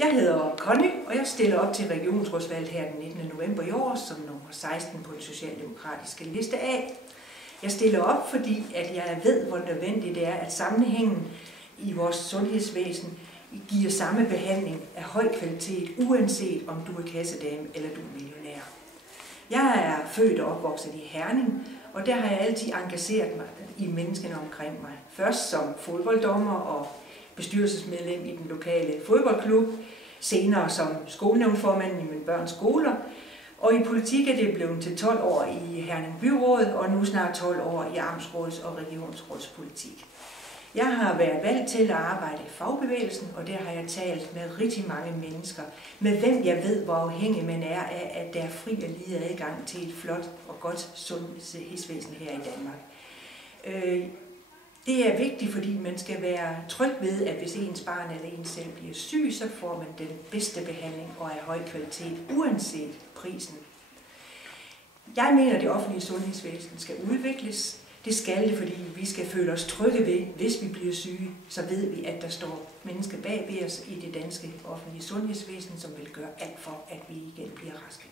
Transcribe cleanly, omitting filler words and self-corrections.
Jeg hedder Conny, og jeg stiller op til regionsrådsvalget her den 19. november i år som nummer 16 på den socialdemokratiske liste A. Jeg stiller op, fordi at jeg ved, hvor nødvendigt det er, at sammenhængen i vores sundhedsvæsen giver samme behandling af høj kvalitet, uanset om du er kassedame eller du er millionær. Jeg er født og opvokset i Herning, og der har jeg altid engageret mig i menneskene omkring mig. Først som fodbolddommer og bestyrelsesmedlem i den lokale fodboldklub, senere som skolenævnsformand i mine børns skoler, og i politik er det blevet til 12 år i Herning Byråd, og nu snart 12 år i amtsråds- og regionsrådspolitik. Jeg har været valgt til at arbejde i fagbevægelsen, og der har jeg talt med rigtig mange mennesker, med hvem jeg ved, hvor afhængig man er af, at der er fri og lige adgang til et flot og godt sundhedsvæsen her i Danmark. Det er vigtigt, fordi man skal være tryg ved, at hvis ens barn eller ens selv bliver syg, så får man den bedste behandling og af høj kvalitet, uanset prisen. Jeg mener, at det offentlige sundhedsvæsen skal udvikles. Det skal det, fordi vi skal føle os trygge ved, hvis vi bliver syge, så ved vi, at der står mennesker bag ved os i det danske offentlige sundhedsvæsen, som vil gøre alt for, at vi igen bliver raske.